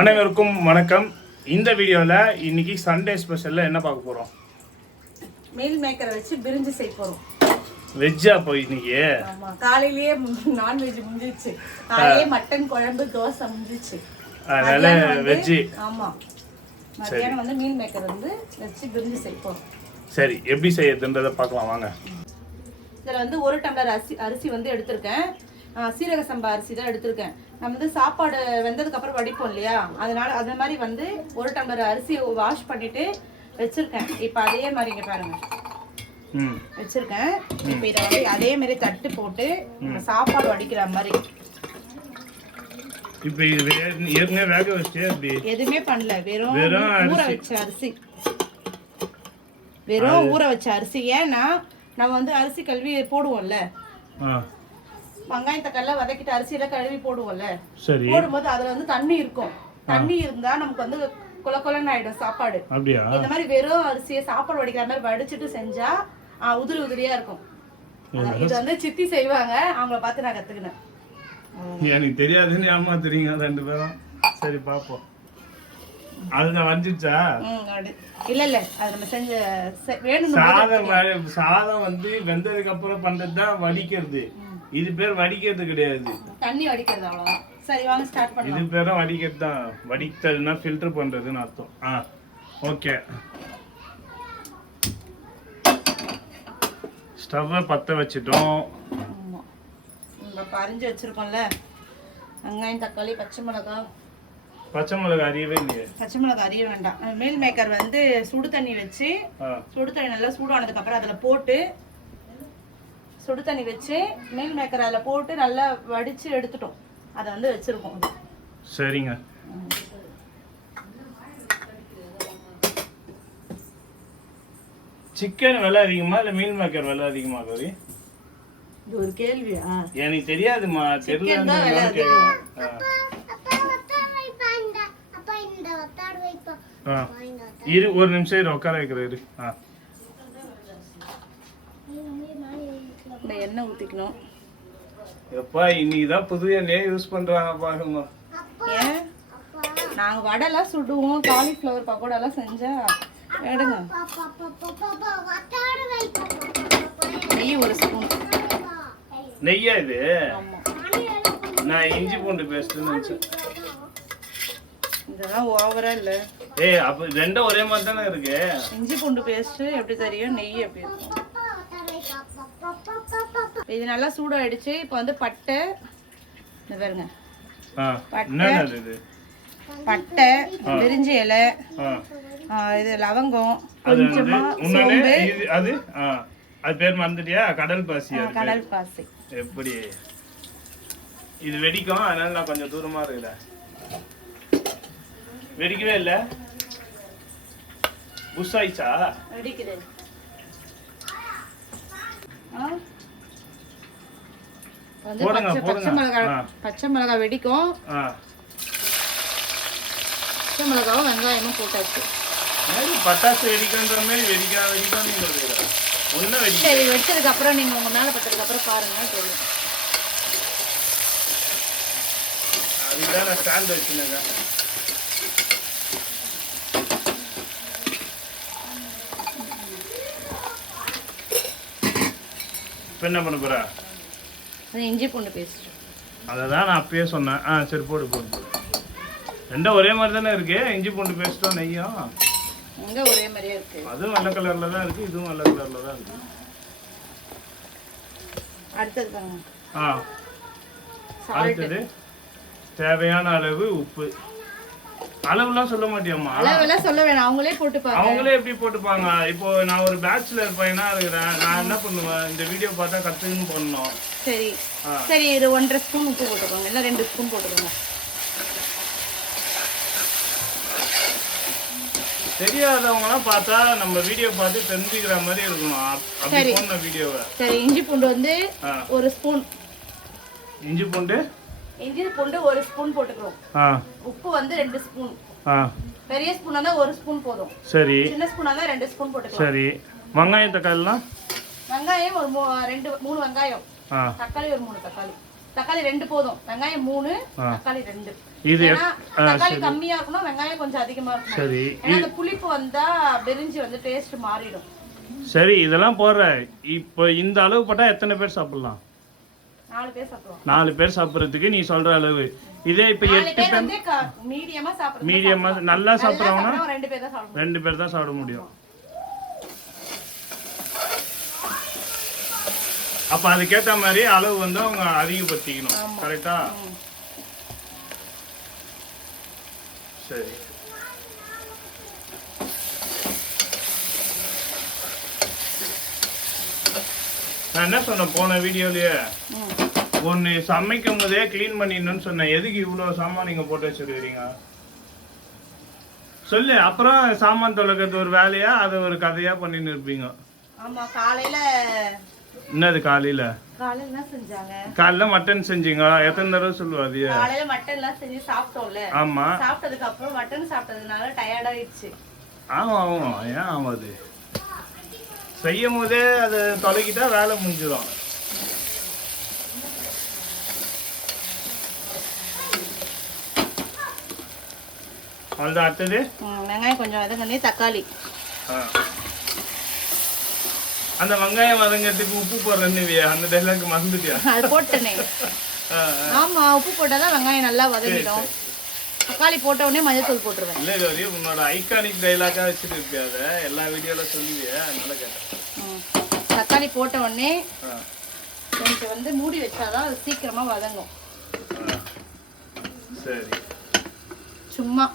அனைவருக்கும் வணக்கம். இந்த வீடியோவில் இன்னைக்கு சண்டே ஸ்பெஷலில் என்ன பார்க்க போகிறோம் மீல் மேக்கரை வச்சு பிரிஞ்சு செய்ய போறோம். வெஜ்ஜா போய் இன்னைக்கு? காலையிலேயே நான்வெஜ் முடிஞ்சிச்சு காலையிலே மட்டன் குழம்பு தோசை முடிஞ்சிச்சு அதனால வெஜ்ஜு. ஆமா. மத்தியானம் வந்து மீல் மேக்கர் வந்து வச்சு பிரிஞ்சு செய்ய போறோம். சரி எப்படி செய்யறதுன்றதை பார்க்கலாம் வாங்க. இதில் வந்து ஒரு டம்ளர் அரிசி அரிசி வந்து எடுத்திருக்கேன். சீரக சம்பா அரிசி தான் எடுத்திருக்கேன். நம்ம வந்து சாப்பாடு வெந்ததுக்கு அப்புறம் வடிப்போம் இல்லையா? அதனால அது மாதிரி வந்து ஒரு டம்ளர் அரிசியை வாஷ் பண்ணிட்டு வச்சிருக்கேன். இப்போ அதே மாதிரி இங்க பாருங்க. வச்சிருக்கேன். இப்போ இதை வந்து அதே மாதிரி தட்டு போட்டு சாப்பாடு வடிக்கிற மாதிரி. இப்போ இது வே- ஏற்கனவே வேக வச்சு அப்படி எதுவுமே பண்ணல. வெறும் ஊற வச்ச அரிசி. வெறும் ஊற வச்ச அரிசி. ஏன்னா நம்ம வந்து அரிசி கழுவி போடுவோம்ல. வெங்காயம் தக்காளி வதக்கிட்டு அரிசியெல்லாம் கழுவி போடுவோம்ல. சரி. போடும்போது அதுல வந்து தண்ணி இருக்கும். தண்ணி இருந்தா நமக்கு வந்து குல குலன்னு ஆயிடும் சாப்பாடு. அப்படியா? இந்த மாதிரி வெறும் அரிசியை சாப்பாடு வடிக்கிற மாதிரி வடிச்சிட்டு செஞ்சா உதிரி உதிரியா இருக்கும். இது வந்து சித்தி செய்வாங்க. அவங்கள பார்த்து நான் கத்துக்கினேன். எனக்கு தெரியாதுன்னு ஏமாத்துறீங்க ரெண்டு பேரும். சரி பார்ப்போம் அதுதான் வந்துச்சா. இல்ல இல்ல. அது நம்ம செஞ்ச சாதம் சாதம் வந்து வெந்ததுக்கு அப்புறம் பண்றது தான் வடிக்கிறது இது பேர் வடிக்கிறது கிடையாது. தண்ணி வடிக்கிறது அவ்வளவுதான். சரி வாங்க ஸ்டார்ட் பண்ணலாம். இது பேரும் வடிக்கிறது தான். வடித்தல்னா ஃபில்டர் பண்றதுன்னு அர்த்தம். ஆ ஓகே ஸ்டவ்வை பற்ற வச்சிட்டோம். நம்ம அரிஞ்சு வச்சிருக்கோம்ல. வெங்காயம் தக்காளி பச்சை மிளகாய். பச்சை மிளகா அறியவே இல்லையே. பச்சை மிளகாய் அறிய வேண்டாம். மீல் மேக்கர் வந்து சுடு தண்ணி வச்சு சுடு தண்ணி நல்லா சூடானதுக்கு அப்புறம் அதில் போட்டு சுடு தண்ணி வச்சு மீல் மேக்கர் அதில் போட்டு நல்லா வடிச்சு எடுத்துட்டோம். அதை வந்து வச்சிருக்கோம். சரிங்க. சிக்கன் விலை அதிகமா இல்லை மீல் மேக்கர் விலை அதிகமா கௌரி? இது ஒரு கேள்வியா எனக்கு தெரியாதுமா தெரியல இரு ஒரு நிமிஷம் இரு உட்கார வைக்கிற இரு. ஆ. இந்த எண்ணெய் ஊற்றிக்கணும் எப்பா இன்னைக்கு தான் புது எண்ணெயே யூஸ் பண்றாங்க பாருங்க. ஏன்? நாங்கள் வடைலாம் சுடுவோம் காலிஃப்ளவர் பக்கோடாலாம் செஞ்சா எடுங்க. நெய் ஒரு ஸ்பூன் நெய்யா இது? நான் இஞ்சி பூண்டு பேஸ்ட்னு நினைச்சேன். இதெல்லாம் ஓவரா இல்லை. ஏய் அப்ப ரெண்டும் ஒரே மாதிரி தானே இருக்கு? இஞ்சி பூண்டு பேஸ்ட்டு எப்படி தெரியும்? நெய் எப்படி இருக்கும்? இது நல்லா சூடாயிடுச்சு. இப்போ வந்து பட்டை பாருங்க. இது? பட்டை விரிஞ்சி இலை இது லவங்கம் அது கொஞ்சமா அது? அது பேர் மறந்துட்டியா? கடல் பாசி. கடல் பாசி. எப்படி? இது வெடிக்கும் அதனால நான் கொஞ்சம் தூரமா இருக்கிறேன் வெடிக்கவே இல்ல? புஷ் ஆயிடுச்சா? வெடிக்குது. வந்து பச்சை. மிளகாய். பச்சை மிளகாய் வெடிக்கும். பச்சை மிளகாவும் வெங்காயமும் போட்டாச்சு. பட்டாசு வெடிக்கின்ற மாதிரி வெடிக்கா வெடிக்கான்னு ஒன்றும் வெடிக்க சரி வெடிச்சதுக்கு அப்புறம் நீங்க உங்க மேல பட்டதுக்கு அப்புறம் பாருங்க தெரியும். அதுதான் நான் ஸ்டாண்ட் வச்சுருக்கேன் இப்போ என்ன பண்ண போற? அது இஞ்சி பூண்டு பேஸ்ட் அதை தான் நான் அப்பயே சொன்னேன். ஆ சரி போடு போடு போடு. ரெண்டும் ஒரே மாதிரி தானே இருக்கு? இஞ்சி பூண்டு பேஸ்ட்டும் நெய்யும் எங்க ஒரே மாதிரியே இருக்கு? அதுவும் வெள்ளை கலரில் தான் இருக்கு இதுவும் வெள்ளை கலரில் தான் இருக்கு. அடுத்தது பாருங்க. ஆ. அடுத்தது தேவையான அளவு உப்பு. அளவுலாம் சொல்ல மாட்டியாம்மா. அளவெல்லாம் சொல்ல வேணாம். அவங்களே போட்டுப்பாங்க அவங்களே எப்படி போட்டுப்பாங்க? இப்போ நான் ஒரு பேச்சுலர் பையனா இருக்கிறேன். நான் என்ன பண்ணுவேன்? இந்த வீடியோ பார்த்தா கத்துக்கணும் பண்ணணும். சரி. சரி இது ஒன்றரை ஸ்பூன் உப்பு போட்டுக்கோங்க. இல்லை ரெண்டு ஸ்பூன் போட்டுக்கோங்க. தெரியாதவங்கலாம் பார்த்தா நம்ம வீடியோ பார்த்து தெரிஞ்சுக்கிற மாதிரி இருக்கணும். அப்- அப்படி. போன வீடியோவை சரி இஞ்சி பூண்டு வந்து. ஒரு ஸ்பூன் இஞ்சி பூண்டு இஞ்சி பூண்டு ஒரு ஸ்பூன் போட்டுக்கிறோம் உப்பு வந்து ரெண்டு ஸ்பூன். பெரிய ஸ்பூனா தான் ஒரு ஸ்பூன் போதும். சரி. சின்ன ஸ்பூனா தான் ரெண்டு ஸ்பூன் போட்டுக்கலாம். சரி. வெங்காயம் தக்காளிலாம் வெங்காயம் ஒரு ரெண்டு மூணு வெங்காயம். தக்காளி ஒரு மூணு தக்காளி. தக்காளி ரெண்டு போதும். வெங்காயம் மூணு. தக்காளி ரெண்டு. இது தக்காளி கம்மியா இருக்கணும் வெங்காயம் கொஞ்சம் அதிகமா இருக்கணும். சரி. அந்த புளிப்பு வந்தா பிரிஞ்சு வந்து டேஸ்ட் மாறிடும். சரி இதெல்லாம் போடுற. இப்போ இந்த அளவு போட்டால் எத்தனை பேர் சாப்பிடலாம்? நாலு பேர் சாப்பிடுவோம். நாலு பேர் சாப்பிட்றதுக்கு நீ சொல்ற அளவு. இதே இப்போ எட்டு பேர் மீடியமா நல்லா சாப்பிட்றவங்கன்னா சாப்பிடுறவங்க ரெண்டு பேர் தான் சாப்பிடுவோம். ரெண்டு பேர் தான் சாப்பிட முடியும். அப்ப அதுக்கேத்த மாதிரி அளவு வந்து அவங்க அதிகப்படுத்திக்கணும். கரெக்டா சரி. நான் என்ன சொன்னேன் போன வீடியோலயே? ம். ஒன்னு சமைக்கும் போதே க்ளீன் பண்ணிடணும்னு சொன்னேன். எதுக்கு இவ்வளவு சாமான் நீங்க போட்டு வச்சிருக்கீங்க சொல்லு அப்புறம் சாமான் தொலைக்கிறது ஒரு வேலையா? அதை ஒரு கதையா பண்ணின்னு இருப்பீங்க. ஆமா காலையில என்னது காலையில? காலையில செஞ்சாங்க. காலைல மட்டன் செஞ்சீங்க. எத்தனை தடவை சொல்லுவாது காலையில மட்டன் எல்லாம் செஞ்சு சாப்பிட்டோம்ல. ஆமா. சாப்பிட்டதுக்கு அப்புறம் மட்டன் சாப்பிட்டதுனால டயர்ட் ஆயிடுச்சு. ஆமா ஆமா ஏன் ஆமாது செய்யும் போதே அதை தொலைக்கிட்டா வேலை முடிஞ்சிடும். அவ்வளோதான் அடுத்தது? வெங்காயம் கொஞ்சம் வதங்கி தக்காளி. ஆ. அந்த வெங்காயம் வதங்கிறதுக்கு உப்பு போடுறேன்னு அந்த டைலாக் மறந்துட்டியா? அது போட்டனே. ஆமா உப்பு போட்டாதான் வெங்காயம் நல்லா வதங்கிடும். தக்காளி போட்ட உடனே மஞ்சள் போட்டுருவேன். இல்ல கௌரி உன்னோட ஐகானிக் டைலாக்கா வச்சுட்டு அதை? எல்லா வீடியோல சொல்லுவியே? அதனால கேட்டேன். தக்காளி போட்ட உடனே கொஞ்சம் வந்து மூடி வச்சாதான் அது சீக்கிரமா வதங்கும். சரி. சும்மா.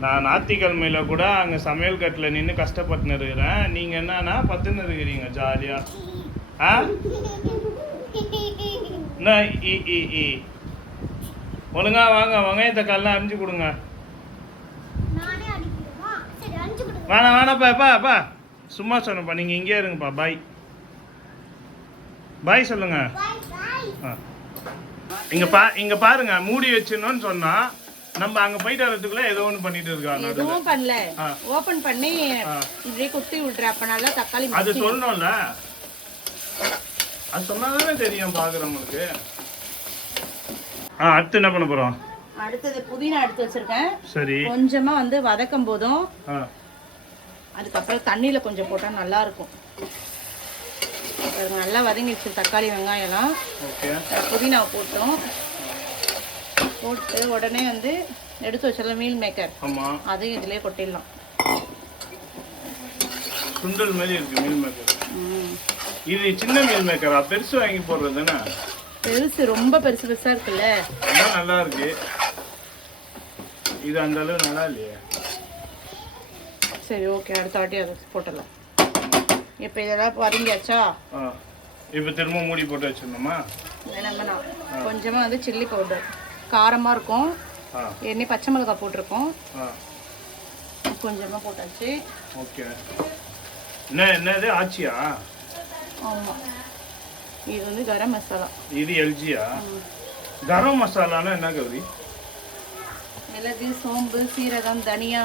நான் ஞாயிற்றுக்கிழமையில கூட அங்க சமையல் கட்டில் நின்று கஷ்டப்பட்டுன்னு இருக்கிறேன் நீங்க என்னன்னா பத்துன்னு இருக்கிறீங்க ஜாலியா. ஆ? என்ன இ இ இ. ஒழுங்கா வாங்க வெங்காயத்தை கல்லாம் அரிஞ்சு கொடுங்க. வேணாம் வேணாப்பா எப்பா அப்பா சும்மா சொன்னப்பா நீங்க இங்கே இருங்கப்பா பாய். பாய் சொல்லுங்க. ஆ. இங்க பா இங்க பாருங்க மூடி வச்சிடணும்னு சொன்னா நம்ம அங்க போயிட்டு வரதுக்குள்ள ஏதோ ஒண்ணு பண்ணிட்டு இருக்கா நடுவுல எதுவும் பண்ணல. ஓபன் பண்ணி. இப்படியே குத்தி விட்டுற அப்ப நல்லா தக்காளி அது. சொல்லணும்ல. அது சொன்னாதானே தெரியும் பாக்குறவங்களுக்கு. ஆ அடுத்து என்ன பண்ண போறோம்? அடுத்தது புதினா எடுத்து வச்சிருக்கேன். சரி. கொஞ்சமா வந்து வதக்கும் போதும். அதுக்கப்புறம் தண்ணியில கொஞ்சம் போட்டா நல்லா இருக்கும். நல்லா வதங்கிடுச்சு தக்காளி வெங்காயம்லாம். ஓகே. புதினாவை போட்டோம். போட்டு உடனே வந்து எடுத்து வச்சிடல மீல் மேக்கர் அதையும் இதுலயே கொட்டிடலாம். சுண்டல் மாதிரி இருக்கு மீல் மேக்கர். இது சின்ன மீல் மேக்கரா பெருசு வாங்கி போடுறது தானே? பெருசு ரொம்ப பெருசு பெருசா இருக்குல்ல? அதான் நல்லா இருக்கு. இது அந்த அளவு நல்லா இல்லையே? சரி ஓகே அடுத்த வாட்டி அதை போட்டுடலாம். இப்போ இதெல்லாம் வதங்கியாச்சா? இப்போ திரும்ப மூடி போட்டு வச்சிடணுமா? வேணாம் வேணாம். கொஞ்சமாக வந்து சில்லி பவுடர் காரமாக இருக்கும். எண்ணெய் பச்சை மிளகாய் போட்டிருக்கோம். கொஞ்சமாக போட்டாச்சு. ஓகே. என்ன என்னது? ஆச்சியா? ஆமாம் இது வந்து கரம் மசாலா. இது எல்ஜியா? கரம் மசாலானா என்ன கௌரி? மிளகு சோம்பு சீரகம் தனியா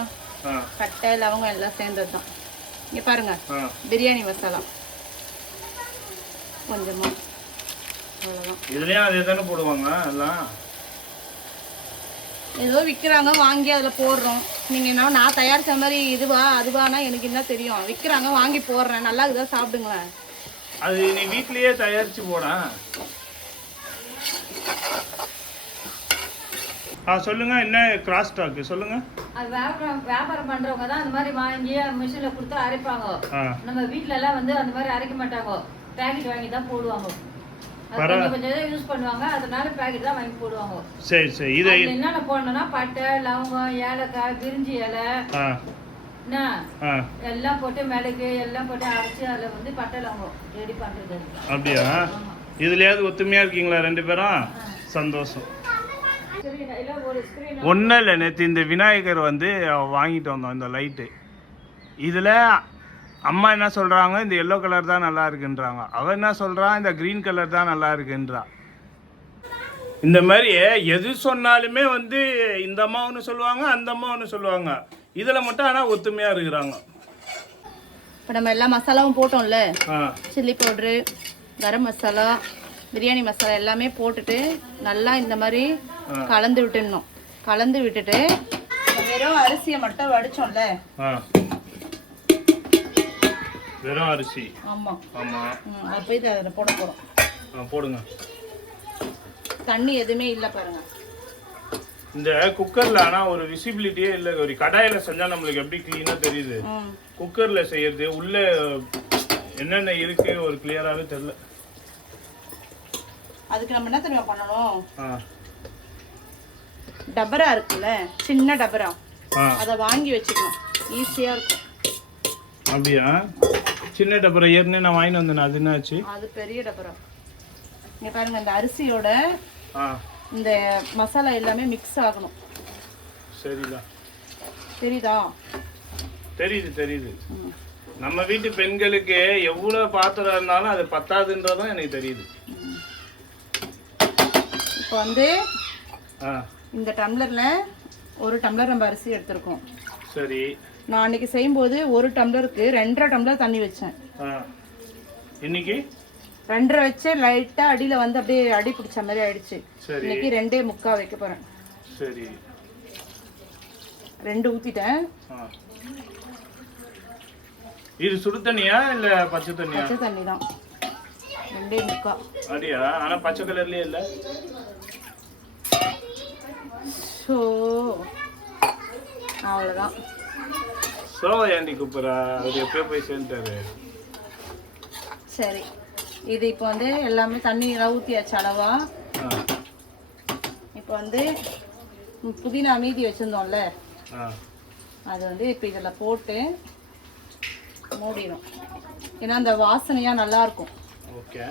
ஆ. பட்டை லவங்கம் எல்லாம் சேர்ந்தது தான் இங்கே பாருங்க. பிரியாணி மசாலா. கொஞ்சமாக அவ்வளோதான் இதுலயும் அதே தானே போடுவாங்க எல்லாம்? ஏதோ விற்கிறாங்க வாங்கி அதில் போடுறோம். நீங்கள் என்ன நான் தயாரித்த மாதிரி இதுவா அதுவானா எனக்கு என்ன தெரியும். விற்கிறாங்க வாங்கி போடுறேன். நல்லா இருக்குதா சாப்பிடுங்களேன். அது நீ வீட்லயே தயாரிச்சு போடா. ஆ சொல்லுங்க என்ன கிராஸ் ஸ்டாக் சொல்லுங்க. அது வியாபாரம் வியாபாரம் பண்றவங்க தான் அந்த மாதிரி வாங்கி மிஷின்ல கொடுத்து அரைப்பாங்க. நம்ம வீட்ல எல்லாம் வந்து அந்த மாதிரி அரைக்க மாட்டாங்க. பேக்கெட் வாங்கி தான் போடுவாங்க. யூஸ் பண்ணுவாங்க. அதனால பேக்கெட் தான் வாங்கி போடுவாங்க. சரி சரி. இதை என்னென்ன போடணும்னா பட்டை லவங்கம் ஏலக்காய் பிரிஞ்சி இலை எல்லாம் போட்டு மிளகு எல்லாம் போட்டு அரைச்சி அதில் வந்து பட்டை லவங்கம் ரெடி பண்றது அது. அப்படியா. இதுலயாவது ஒத்துமையா இருக்கீங்களா ரெண்டு பேரும்? சந்தோஷம். ஒன்றும் இல்லை நேற்று இந்த விநாயகர் வந்து வாங்கிட்டு வந்தோம் இந்த லைட்டு இதில் அம்மா என்ன சொல்கிறாங்க இந்த எல்லோ கலர் தான் நல்லா இருக்குன்றாங்க. அவன் என்ன சொல்கிறான் இந்த க்ரீன் கலர் தான் நல்லா இருக்குன்றா. இந்த மாதிரி எது சொன்னாலுமே வந்து இந்த அம்மா ஒன்று சொல்லுவாங்க அந்த அம்மா ஒன்று சொல்லுவாங்க. இதில் மட்டும் ஆனால் ஒத்துமையாக இருக்கிறாங்க. இப்போ நம்ம எல்லா மசாலாவும் போட்டோம்ல? சில்லி பவுட்ரு கரம் மசாலா பிரியாணி மசாலா எல்லாமே போட்டுட்டு நல்லா இந்த மாதிரி கலந்து விட்டுடணும். கலந்து விட்டுட்டு வெறும் அரிசியை மட்டும் வடிச்சோம்ல? வெறும் அரிசி. ஆமாம் ஆமாம் அது போய் இதை அதில் போட போகிறோம் ஆ போடுங்க. தண்ணி எதுவுமே இல்லை பாருங்க. இந்த குக்கர்ல ஆனா ஒரு விசிபிலிட்டியே இல்லை. ஒரு கடாயில செஞ்சா நம்மளுக்கு எப்படி கிளீனா தெரியுது? குக்கர்ல செய்யறது உள்ள என்னென்ன இருக்கு ஒரு கிளியராகவே தெரியல. அதுக்கு நம்ம என்ன தெரியுமா பண்ணணும்? டபரா இருக்குல்ல? சின்ன டபரா. அதை வாங்கி வச்சுக்கணும். ஈஸியாக இருக்கும். அப்படியா? சின்ன டப்பரை ஏற்கனவே நான் வாங்கிட்டு வந்தேன் அது என்னாச்சு? அது பெரிய டபரா இங்க பாருங்க இந்த அரிசியோட இந்த மசாலா எல்லாமே மிக்ஸ் ஆகணும். சரிதான் தெரியுதா? தெரியுது தெரியுது. நம்ம வீட்டு பெண்களுக்கு எவ்வளவு பாத்திரம் இருந்தாலும் அது பத்தாதுன்றதும் எனக்கு தெரியுது. இப்போ வந்து இந்த டம்ளரில் ஒரு டம்ளர் நம்ம அரிசி எடுத்திருக்கோம். சரி. நான் அன்னைக்கு செய்யும்போது ஒரு டம்ளருக்கு ரெண்டரை டம்ளர் தண்ணி வச்சேன். இன்னைக்கு? ரெண்டரை வச்சு லைட்டாக அடியில் வந்து அப்படியே அடி பிடிச்ச மாதிரி ஆயிடுச்சு. இன்னைக்கு ரெண்டே முக்கா வைக்க போகிறேன் சரி. ரெண்டு ஊற்றிட்டேன் ஆ. இது சுடு தண்ணியா இல்ல பச்சை தண்ணியா? பச்சை தண்ணி தான் ரெண்டே முக்கா. அப்படியா? ஆனா பச்சை கலர்லயே இல்ல. ஸோ அவ்வளோதான் சோவா ஏண்டி கூப்பிடுறா? அவர் எப்பயோ போய் சேர்ந்துட்டாரு. சரி. இது இப்போ வந்து எல்லாமே தண்ணி ஊற்றியாச்சு அளவா. இப்போ வந்து புதினா மீதி வச்சுருந்தோம்ல. அது வந்து இப்போ இதில் போட்டு மூடிடும் ஏன்னா அந்த வாசனையாக நல்லா இருக்கும். ஓகே.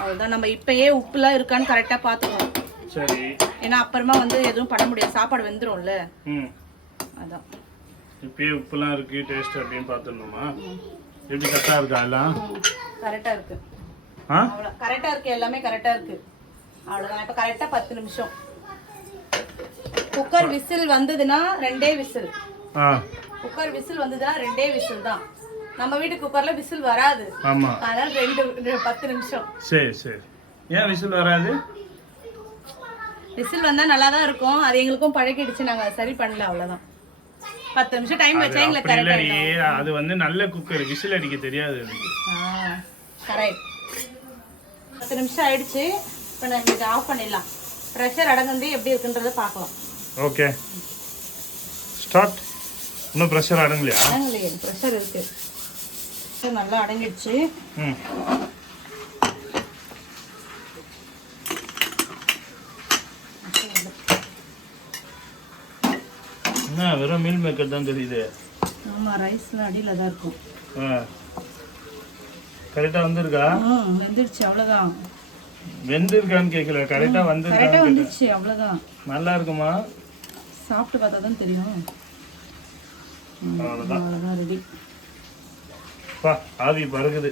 அவ்வளோதான் நம்ம இப்பயே உப்புலாம் இருக்கான்னு கரெக்டாக பார்த்துக்கணும். சரி. ஏன்னா அப்புறமா வந்து எதுவும் பண்ண முடியாது. சாப்பாடு வெந்துரும்ல. ம். அதான். இப்பயே உப்புலாம் இருக்கு டேஸ்ட் அப்படின்னு பார்த்துடணுமா? எப்படி கரெக்டாக இருக்கா எல்லாம்? கரெக்டாக இருக்கு. ஆ? கரெக்டாக இருக்கு. எல்லாமே கரெக்டாக இருக்கு. அவ்வளோதான் இப்போ கரெக்டாக பத்து நிமிஷம். குக்கர் விசில் வந்ததுன்னா ரெண்டே விசில். குக்கர் விசில் வந்ததுன்னா ரெண்டே விசில் தான். நம்ம வீட்டு குக்கர்ல விசில் வராது. ஆமாம் அதனால ரெண்டு பத்து நிமிஷம். சரி சரி. ஏன் விசில் வராது? விசில் வந்தா நல்லா தான் இருக்கும். அது எங்களுக்கும் பழகிடுச்சு. நாங்க சரி பண்ணல அவ்வளவுதான். பத்து நிமிஷம் டைம் வச்சா எங்களுக்கு கரெக்ட் அது வந்து நல்ல குக்கர் விசில் அடிக்க தெரியாது கரெக்ட் பத்து நிமிஷம் ஆயிடுச்சு. இப்போ நம்ம இதை ஆஃப் பண்ணிடலாம். ப்ரெஷர் அடங்குந்து எப்படி இருக்குன்றதை பார்க்கலாம். ஓகே ஸ்டார்ட் இன்னும் ப்ரெஷர் அடங்கலையா? அடங்கலையே. ப்ரெஷர் இருக்கு. நல்லா அடங்கிடுச்சு. என்ன வெறும் மீல் மேக்கர் தான் தெரியுது? ஆமா ரைஸ்ல அடியில தான் இருக்கும். ஆ. கரெக்டாக வந்திருக்கா? வெந்துடுச்சு அவ்வளோதான் வெந்திருக்கான்னு கேட்கல கரெக்டாக வந்திருக்கா கரெக்டாக வந்துடுச்சு அவ்வளோதான் நல்லா இருக்குமா? சாப்பிட்டு பார்த்தா தான் தெரியும். அவ்வளோதான் ரெடி பா ஆவி பறகுது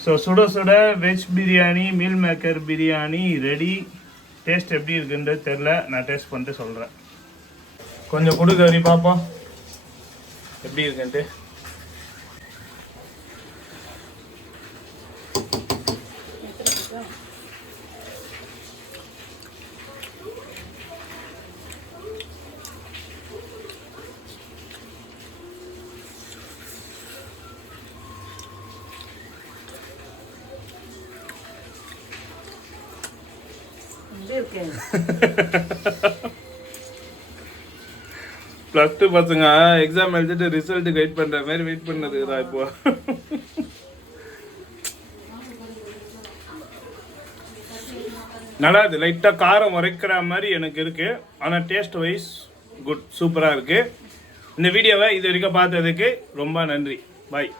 ஸோ சுட சுட veg biryani meal maker biryani ready taste எப்படி இருக்குன்றது தெரில நான் டேஸ்ட் பண்ணிட்டு சொல்கிறேன் கொஞ்சம் கொடுக்க கறி பார்ப்போம் எப்படி இருக்குன்ட்டு? ப்ளஸ் டூ பசங்க எக்ஸாம் எழுதிட்டு ரிசல்ட்டுக்கு வெயிட் பண்ணுற மாதிரி வெயிட் பண்ணதுக்குதா இப்போ. நல்லா இது லைட்டாக காரம் உரைக்கிற மாதிரி எனக்கு இருக்கு. ஆனால் டேஸ்ட் வைஸ் குட் சூப்பராக இருக்கு. இந்த வீடியோவை இது வரைக்கும் பார்த்ததுக்கு ரொம்ப நன்றி. பாய்